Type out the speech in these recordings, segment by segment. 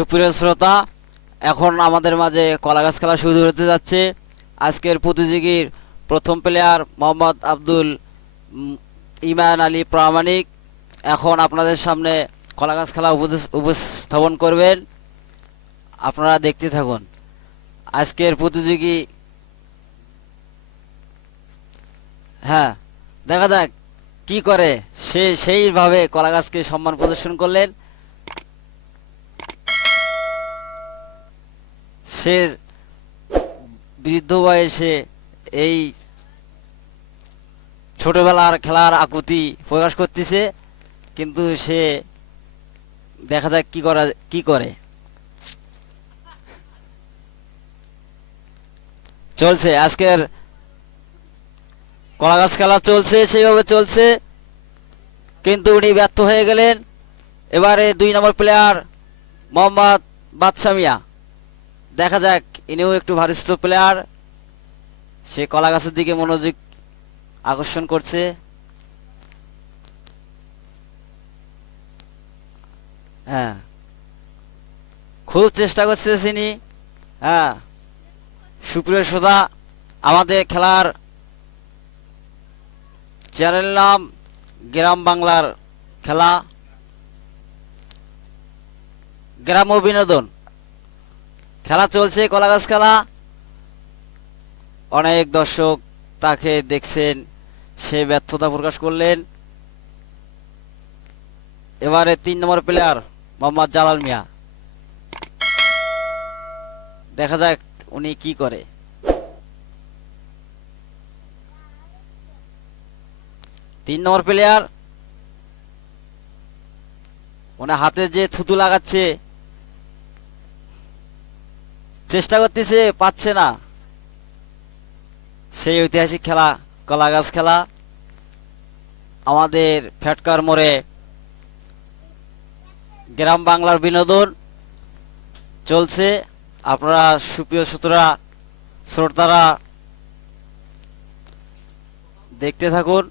সুপ্রিয় শ্রোতা, এখন আমাদের মাঝে কলাগাছ খেলা শুরু হতে যাচ্ছে। আজকের প্রতিযোগীর প্রথম প্লেয়ার মোহাম্মদ আব্দুল ইমান আলী প্রামাণিক এখন আপনাদের সামনে কলাগাছ খেলা উপস্থাপন করবেন। আপনারা দেখতে থাকুন। আজকের প্রতিযোগী, হ্যাঁ, দেখা যাক কি করে। সেইভাবে কলাগাছকে সম্মান প্রদর্শন করলেন। সে বৃদ্ধ বয়সে এই ছোটবেলার খেলার আকুতি প্রকাশ করতেছে, কিন্তু সে দেখা যাক কি করে। চলছে আজকের কলাগাছ খেলা, চলছে সেইভাবে চলছে, কিন্তু উনি ব্যর্থ হয়ে গেলেন। এবারে 2 নম্বর প্লেয়ার মোহাম্মদ বাদশা মিয়া। দেখা যাক, ইনিও একটু ভারিষ্ঠ প্লেয়ার। সে কলাগাছের দিকে মনোযোগ আকর্ষণ করছে। হ্যাঁ, খুব চেষ্টা করছে তিনি। হ্যাঁ, সুপ্রিয় শ্রোতা, আমাদের খেলার চ্যানেল নাম গ্রাম বাংলার খেলা, গ্রাম্য বিনোদন। খেলা চলছে, কলাগাছ খেলা। অনেক দর্শক তাকে দেখছেন, সে ব্যর্থতা প্রকাশ করলেন। এবারে 3 নম্বর প্লেয়ার মোহাম্মদ জালাল মিয়া। দেখা যাক উনি কি করে। 3 নম্বর প্লেয়ার, ওনার হাতে যে থুতু লাগাচ্ছে, চেষ্টা করতেছে, পাচ্ছে না। সেই ঐতিহাসিক খেলা কলাগাছ খেলা আমাদের ফ্যাটকার মোড়ে গ্রাম বাংলার বিনোদন চলছে। আপনারা সুপ্রিয় শ্রোতারা দেখতে থাকুন।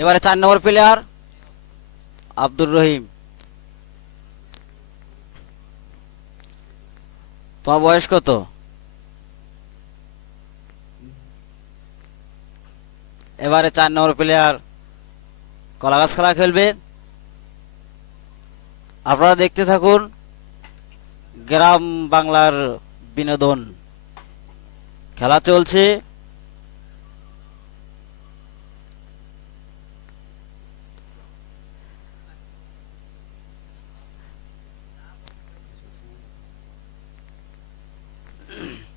এবারে 4 নম্বর প্লেয়ার আব্দুর রহিম। তোমার বয়স কত? এবারে 4 নম্বর প্লেয়ার কলাগাছ খেলা খেলবে। আপনারা দেখতে থাকুন গ্রাম বাংলার বিনোদন খেলা চলছে।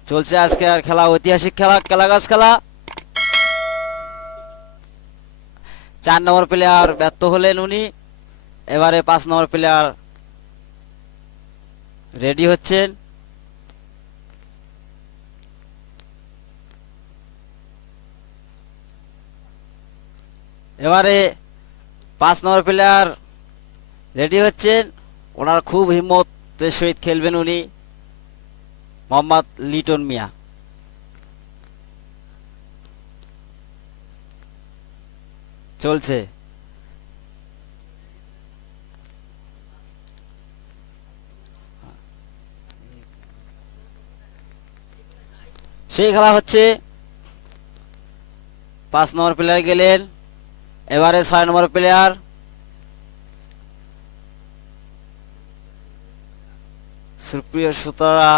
চলছে আজকে আর খেলা, ঐতিহাসিক খেলা কলাগাছ খেলা। 4 নম্বর প্লেয়ার ব্যর্থ হলেন উনি। এবারে 5 নম্বর প্লেয়ার রেডি হচ্ছেন। এবারে 5 নম্বর প্লেয়ার রেডি হচ্ছেন। ওনার খুব হিম্মতের সহিত খেলবেন উনি, মোহাম্মদ লিটন মিয়া। চলছে সেই খেলা হচ্ছে। 5 নম্বর প্লেয়ার গেলেন। এবারে 6 নম্বর প্লেয়ার। সুপ্রিয় শ্রোতারা,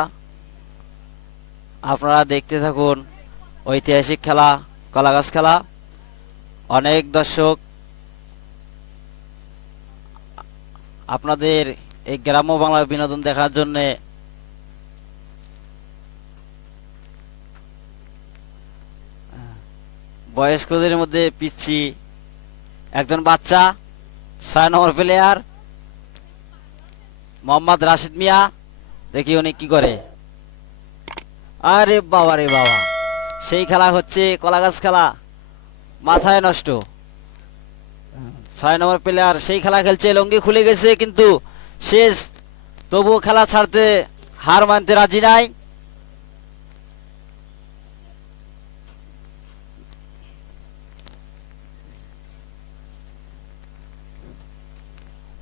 আপনারা দেখতে থাকুন ঐতিহাসিক খেলা কলাগাছ খেলা। অনেক দর্শক আপনাদের এই গ্রাম্য বাংলার বিনোদন দেখার জন্যে বয়স্কদের মধ্যে পিচ্ছি একজন বাচ্চা 6 নম্বর প্লেয়ার মোহাম্মদ রাশিদ মিয়া। দেখি উনি কি করে। আরে বাবা রে বাবা, সেই খেলা হচ্ছে কলাগাছ খেলা, মাথায় নষ্ট। 6 নম্বর প্লেয়ার সেই খেলা খেলছে, লঙ্গি খুলে গেছে, কিন্তু শেষ তবুও খেলা ছাড়তে, হার মানতে রাজি নাই।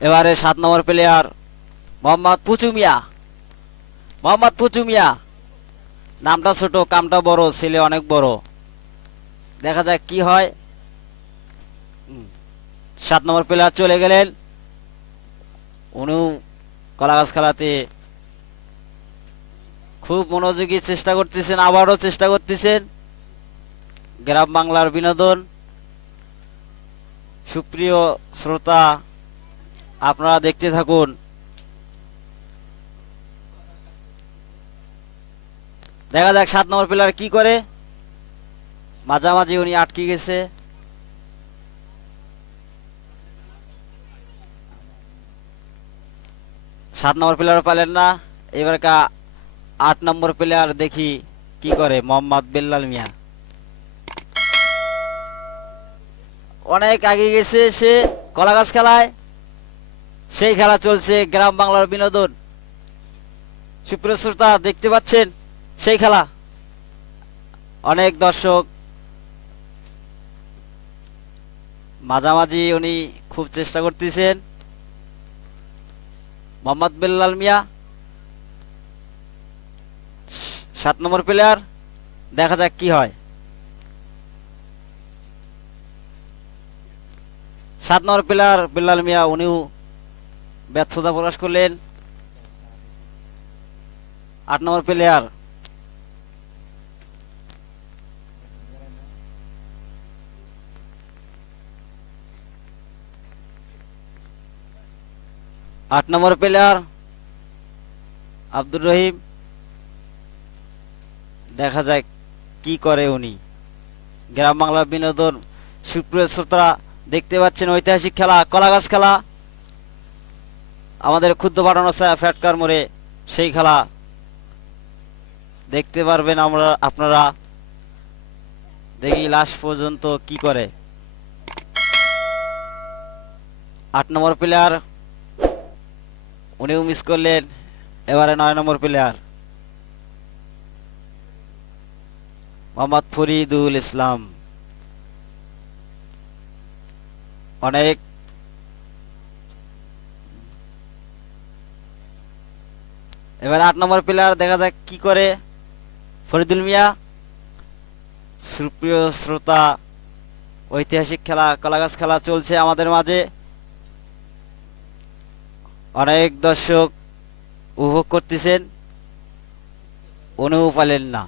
এবারে 7 নম্বর প্লেয়ার মোহাম্মদ পুচু মিয়া। মোহাম্মদ পুচু মিয়া, নামটা ছোট কামটা বড়, ছেলে অনেক বড়। দেখা যাক কি হয়। 7 নম্বর প্লেয়ার চলে গেলেন। উনিও কলাগাছ খেলাতে খুব মনোযোগী চেষ্টা করতেছেন, আবারও চেষ্টা করতেছেন। গ্রাম বাংলার বিনোদন। সুপ্রিয় শ্রোতা, আপনারা দেখতে থাকুন। দেখা যাক 7 নম্বর প্লেয়ার কি করে। মাঝামাঝি উনি আটকে গেছে। সাত নম্বর প্লেয়ার পালেন না। এবার 8 নম্বর প্লেয়ার দেখি কি করে। মোহাম্মদ বেল্লাল মিয়া অনেক আগে গেছে সে কলাগাছ খেলায়। সেই খেলা চলছে গ্রাম বাংলার বিনোদন। সুপ্রিয় শ্রোতা, দেখতে পাচ্ছেন সেই খেলা। অনেক দর্শক, মাঝামাঝি উনি খুব চেষ্টা করতেছেন। মোহাম্মদ বেল্লাল মিয়া 7 নম্বর প্লেয়ার। দেখা যাক কি হয়। 7 নম্বর প্লেয়ার বেল্লাল মিয়া, উনিও ব্যর্থতা প্রকাশ করলেন। 8 নম্বর প্লেয়ার। আট নম্বর প্লেয়ার আব্দুর রহিম। দেখা যাক কি করে উনি। গ্রাম বাংলার বিনোদন। সুপ্রিয় শ্রোতারা, দেখতে পাচ্ছেন ঐতিহাসিক খেলা কলাগাছ খেলা। আমাদের ক্ষুদ্র পাঠানো ফ্যাটকার মোড়ে সেই খেলা দেখতে পারবেন আপনারা। দেখি লাস্ট পর্যন্ত কি করে। 8 নম্বর প্লেয়ার, উনিও মিস করলেন। এবারে 9 নম্বর প্লেয়ার মোহাম্মদ ফরিদুল ইসলাম। অনেক এবার 8 নম্বর প্লেয়ার, দেখা যাক কি করে ফরিদুল মিয়া। সুপ্রিয় শ্রোতা, ঐতিহাসিক খেলা কলাগাছ খেলা চলছে আমাদের মাঝে। অনেক দর্শক উপভোগ করতেছেন। উনিও পালেন না।